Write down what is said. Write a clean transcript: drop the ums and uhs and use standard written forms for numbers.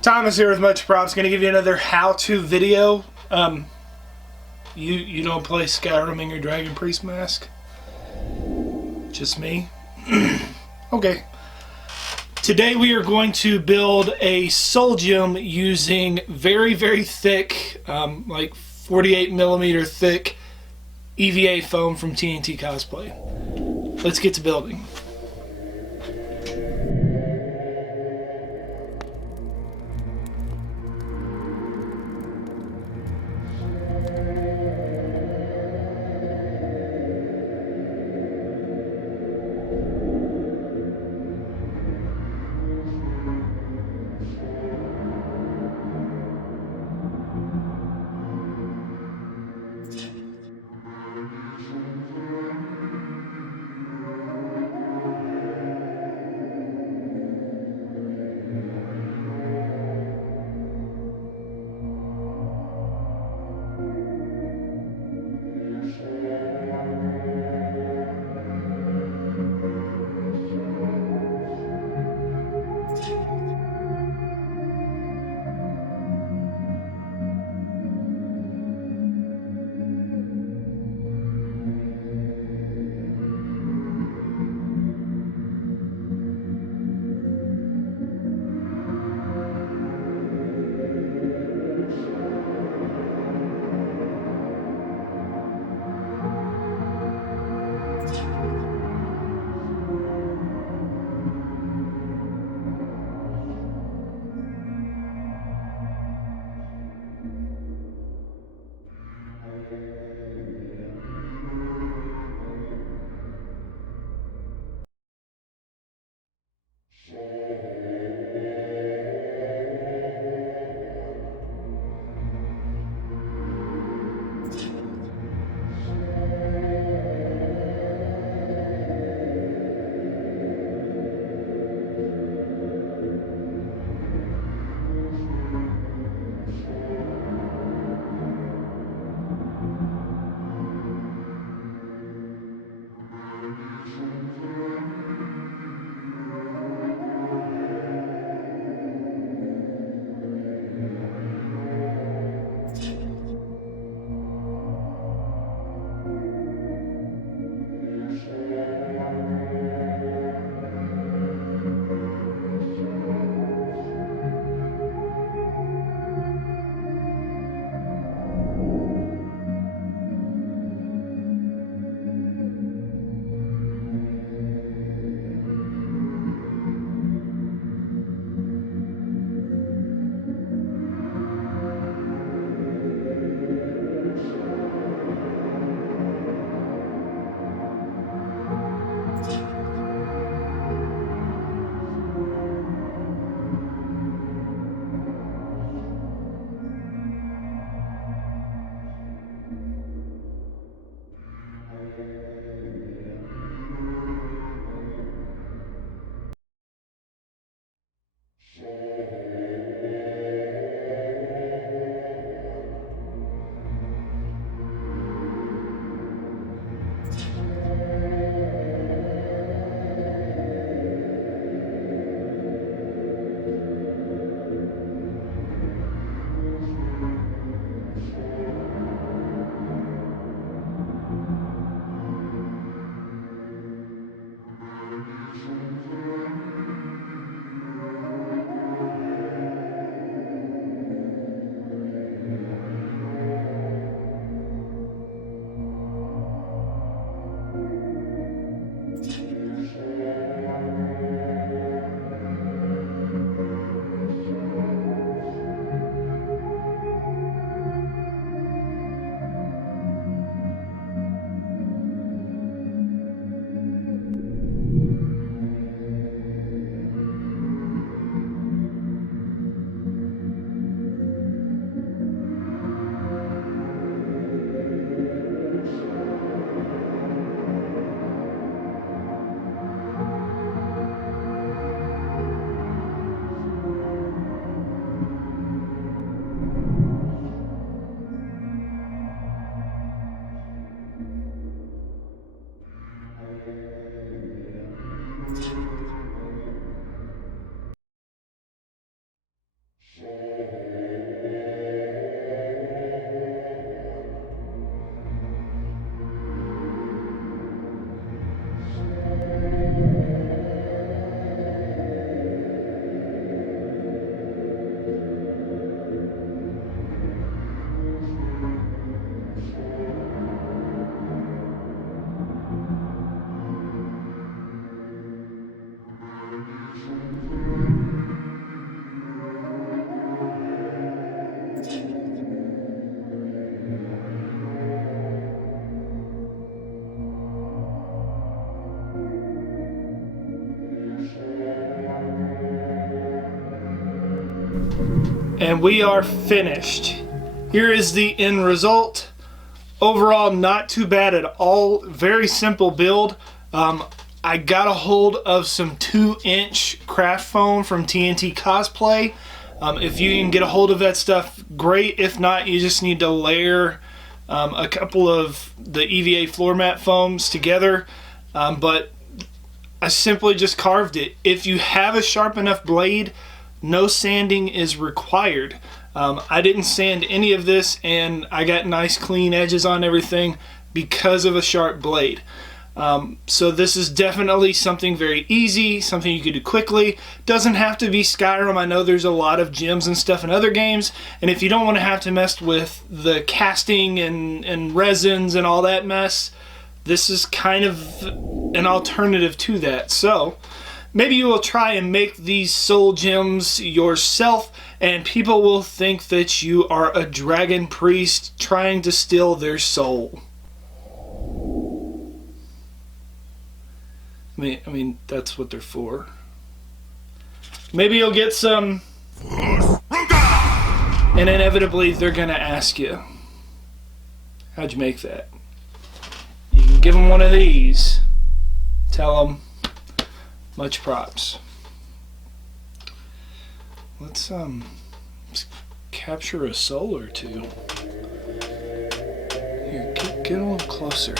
Thomas here with Much Props. Going to give you another how-to video. You don't play Skyrim in your Dragon Priest mask? Just me? Okay. Today we are going to build a soul gem using very, very thick, like 48 millimeter thick EVA foam from TNT Cosplay. Let's get to building. and we are finished. Here is the end result. Overall, not too bad at all. Very simple build. I got a hold of some 2-inch craft foam from TNT Cosplay. If you can get a hold of that stuff, great. If not, you just need to layer a couple of the EVA floor mat foams together. But I simply just carved it. If you have a sharp enough blade, no sanding is required. I didn't sand any of this, and I got nice clean edges on everything because of a sharp blade. So this is definitely something very easy, something you can do quickly. Doesn't have to be Skyrim. I know there's a lot of gems and stuff in other games, and if you don't want to have to mess with the casting and resins and all that mess, this is kind of an alternative to that. So maybe you will try and make these soul gems yourself, and people will think that you are a dragon priest trying to steal their soul. I mean, that's what they're for. Maybe you'll get some, and inevitably they're gonna ask you, how'd you make that? You can give them one of these. Tell them, much props. Let's capture a soul or two. Here, get a little closer.